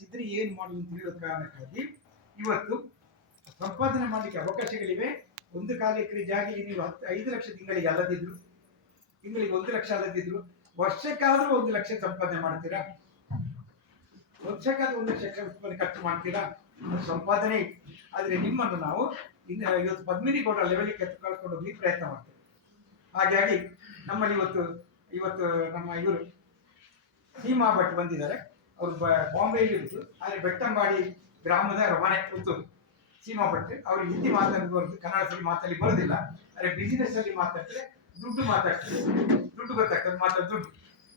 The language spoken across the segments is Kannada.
ಮನಸ್ಸಿದ್ರೆ ಏನು ಮಾಡುವುದು ತಿಳಿಯುವ ಕಾರಣಕ್ಕಾಗಿ ಇವತ್ತು ಸಂಪಾದನೆ ಮಾಡಲಿಕ್ಕೆ ಅವಕಾಶಗಳಿವೆ. 1/4 ಎಕರೆ ಜಾಗಿಗೆ ನೀವು 5 ಲಕ್ಷ ತಿಂಗಳಿಗೆ ಅಲ್ಲದಿದ್ರು, ತಿಂಗಳಿಗೆ 1 ಲಕ್ಷ ಅಲ್ಲದಿದ್ರು, ವರ್ಷಕ್ಕಾದ್ರೂ 1 ಲಕ್ಷ ಸಂಪಾದನೆ ಮಾಡ್ತೀರಾ? ವರ್ಷಕ್ಕಾದ್ರೂ 1 ಲಕ್ಷ ಖರ್ಚು ಮಾಡ್ತೀರಾ? ಸಂಪಾದನೆ. ಆದ್ರೆ ನಿಮ್ಮನ್ನು ನಾವು ಇವತ್ತು ಪದ್ಮಿನಿ ಗೌಡ ಲೆವೆಲ್ಗೆ ಕಳ್ಕೊಂಡು ಹೋಗಿ ಪ್ರಯತ್ನ ಮಾಡ್ತೇವೆ. ಹಾಗಾಗಿ ನಮ್ಮಲ್ಲಿ ಇವತ್ತು ನಮ್ಮ ಇವರು ಸೀಮಾ ಭಟ್ ಬಂದಿದ್ದಾರೆ. ಅವರು ಬಾಂಬೆಯಲ್ಲಿ ಇರುವುದು, ಆದರೆ ಬೆಟ್ಟಂಬಾಡಿ ಗ್ರಾಮದ ಮನೆ ಪುತ್ತೂರು. ಸೀಮಾ ಭಟ್ ಅವರು ಹಿಂದಿ ಮಾತಾಡಬಹುದು, ಕನ್ನಡ ಸರಿ ಮಾತಾಡಿ ಬರೋದಿಲ್ಲ. ಆದರೆ ಬಿಸಿನೆಸ್ ಅಲ್ಲಿ ಮಾತಾಡ್ತಾರೆ, ದುಡ್ಡು ಮಾತಾಡ್ತಾರೆ, ದುಡ್ಡು ಗೊತ್ತಾಗ್ತದೆ,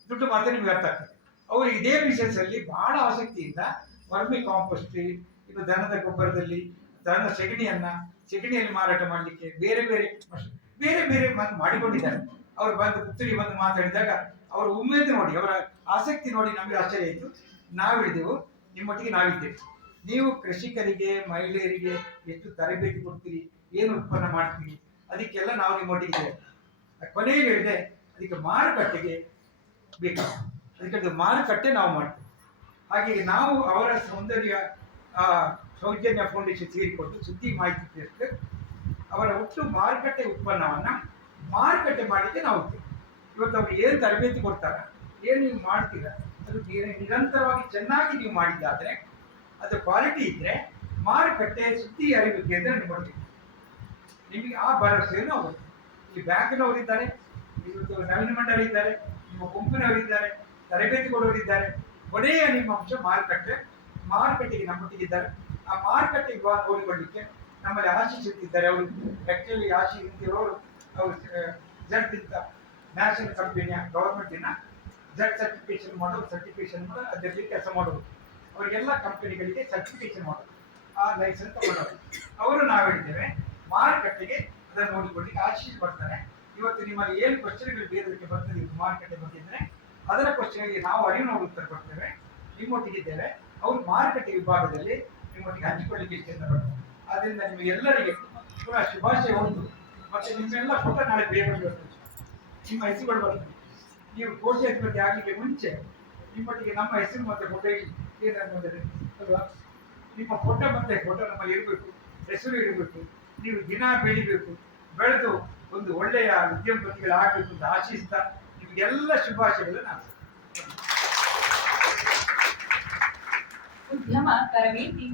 ದುಡ್ಡು ಮಾತ್ರ ನಿಮ್ಗೆ ಅರ್ಥ ಆಗ್ತದೆ. ಅವರು ಇದೇ ಬಿಸಿನೆಸ್ ಅಲ್ಲಿ ಬಹಳ ಆಸಕ್ತಿಯಿಂದ ವರ್ಮಿ ಕಾಂಪೋಸ್ಟ್, ಇನ್ನು ದನದ ಗೊಬ್ಬರದಲ್ಲಿ ದನದ ಸೆಗಣಿಯಲ್ಲಿ ಮಾರಾಟ ಮಾಡಲಿಕ್ಕೆ ಬೇರೆ ಬೇರೆ ಮಾಡಿಕೊಂಡಿದ್ದಾರೆ. ಅವರು ಬಂದು ಪುತ್ತೂರಿಗೆ ಬಂದು ಮಾತಾಡಿದಾಗ ಅವರ ಉಮೇದು ನೋಡಿ, ಅವರ ಆಸಕ್ತಿ ನೋಡಿ ನಮಗೆ ಆಶ್ಚರ್ಯ ಆಯಿತು. ನಾವಿಳಿದೆವು, ನಿಮ್ಮೊಟ್ಟಿಗೆ ನಾವಿದ್ದೇವೆ. ನೀವು ಕೃಷಿಕರಿಗೆ, ಮಹಿಳೆಯರಿಗೆ ಎಷ್ಟು ತರಬೇತಿ ಕೊಡ್ತೀರಿ, ಏನು ಉತ್ಪನ್ನ ಮಾಡ್ತೀರಿ, ಅದಕ್ಕೆಲ್ಲ ನಾವು ನಿಮ್ಮೊಟ್ಟಿಗೆ ಇದ್ದೇವೆ. ಕೊನೆಗೆ ಹೇಳಿದೆ, ಅದಕ್ಕೆ ಮಾರುಕಟ್ಟೆಗೆ ಬೇಕಾಗ್ತದೆ, ಅದಕ್ಕೆ ಮಾರುಕಟ್ಟೆ ನಾವು ಮಾಡ್ತೇವೆ. ಹಾಗೆ ನಾವು ಅವರ ಸೌಜನ್ಯ ಫೌಂಡೇಶನ್ ಸೇರಿಕೊಂಡು ಸುದ್ದಿ ಮಾಹಿತಿ ತಿಳಿಸ್ತು. ಅವರ ಒಟ್ಟು ಮಾರುಕಟ್ಟೆ ಉತ್ಪನ್ನವನ್ನ ಮಾರುಕಟ್ಟೆ ಮಾಡಲಿಕ್ಕೆ ನಾವು ಇವತ್ತು ಅವ್ರು ಏನು ತರಬೇತಿ ಕೊಡ್ತಾರ, ಏನು ನೀವು ಮಾಡ್ತೀರ, ಅದು ನಿರಂತರವಾಗಿ ಚೆನ್ನಾಗಿ ನೀವು ಮಾಡಿದ್ದಾದ್ರೆ, ಅದು ಕ್ವಾಲಿಟಿ ಇದ್ರೆ ಮಾರುಕಟ್ಟೆ ಸುದ್ದಿ ಅರಿವು ಕೇಂದ್ರ ನಿಮಗೆ ಆ ಭರವಸೆಯನ್ನು ಅವರು ಇಲ್ಲಿ ಬ್ಯಾಂಕ್ನವರಿದ್ದಾರೆ, ಇವತ್ತು ನವೀನ ಮಂಡಲ ಇದ್ದಾರೆ, ನಿಮ್ಮ ಗುಂಪಿನವರಿದ್ದಾರೆ, ತರಬೇತಿ ಕೊಡೋರಿದ್ದಾರೆ. ಕೊನೆಯ ನಿಮ್ಮ ಅಂಶ ಮಾರುಕಟ್ಟೆಗೆ ನಮ್ಮೊಟ್ಟಿಗಿದ್ದಾರೆ. ಆ ಮಾರುಕಟ್ಟೆಗೆ ನೋಡಿಕೊಳ್ಳಿಕ್ಕೆ ನಮ್ಮಲ್ಲಿ ಆಶೀಶ್ ಇದ್ದಾರೆ. ಅವರು ಆಕ್ಚುಲಿ ಆಶೀಶ್ ಇಂತಿರೋರು ಅವರು ಜಡ್ ಇಂತ ನ್ಯಾಷನಲ್ ಕಂಪನಿಯ ಗವರ್ಮೆಂಟಿನ ಜಡ್ ಸರ್ಟಿಫಿಕೇಶನ್ ಮಾಡೋದು ಅದರಲ್ಲಿ ಕೆಲಸ ಮಾಡೋದು. ಅವರಿಗೆಲ್ಲ ಕಂಪನಿಗಳಿಗೆ ಸರ್ಟಿಫಿಕೇಶನ್ ಮಾಡೋದು, ಆ ಲೈಸೆನ್ಸ್ ತಗೊಳ್ಳೋದು. ಅವರು ನಾವು ಹೇಳಿದ್ದೇವೆ ಮಾರುಕಟ್ಟೆಗೆ ಅದನ್ನು ನೋಡಿಕೊಳ್ಳಿಕ್ಕೆ ಆಶೀಶ್ ಬರ್ತಾರೆ. ಇವತ್ತು ನಿಮ್ಮಲ್ಲಿ ಏನು ಕ್ವಶನ್ಗಳು ಬೇರೆದಕ್ಕೆ ಬರ್ತದೆ ಮಾರುಕಟ್ಟೆ ಬಂದಿದ್ರೆ ಅದರ ಕ್ವಶನ್ಗೆ ನಾವು ಅರಿವು ಉತ್ತರ ಕೊಡ್ತೇವೆ. ನಿಮ್ಮೊಟ್ಟಿಗಿದ್ದೇವೆ. ಅವರು ಮಾರುಕಟ್ಟೆ ವಿಭಾಗದಲ್ಲಿ ನಿಮ್ಮೊಟ್ಟಿಗೆ ಹಂಚಿಕೊಳ್ಳಿಕ್ಕೆ ಇಷ್ಟಪಡ್ತಾರೆ. ಆದ್ದರಿಂದ ನಿಮಗೆಲ್ಲರಿಗೆ ಪುನಃ ಶುಭಾಶಯ ಉಂಟು. ಮತ್ತೆ ನಿಮ್ಮೆಲ್ಲ ಫೋಟೋ ನಾಳೆ ಬೇಗ ನಿಮ್ಮ ಹೆಸರುಗಳು ಬರ್ತದೆ. ನೀವು ಕೋಶಾಧಿಪತಿ ಆಗಲಿಕ್ಕೆ ಮುಂಚೆ ನಿಮ್ಮೊಟ್ಟಿಗೆ ನಮ್ಮ ಹೆಸರು ಮತ್ತೆ ಫೋಟೋ ಏನಾಗ್ತದೆ ಅಲ್ವಾ? ನಿಮ್ಮ ಫೋಟೋ ಮತ್ತೆ ಫೋಟೋ ನಮ್ಮಲ್ಲಿ ಇರಬೇಕು, ಹೆಸರು ಇರಬೇಕು. ನೀವು ದಿನ ಬೆಳಿಬೇಕು, ಬೆಳೆದು ಒಂದು ಒಳ್ಳೆಯ ಉದ್ಯಮಪತಿಗಳಾಗಬೇಕು ಅಂತ ಆಶಿಸ್ತಾ ನಿಮಗೆಲ್ಲ ಶುಭಾಶಯಗಳು ನಾನು ಉದ್ಯಮ ತರಬೇತಿ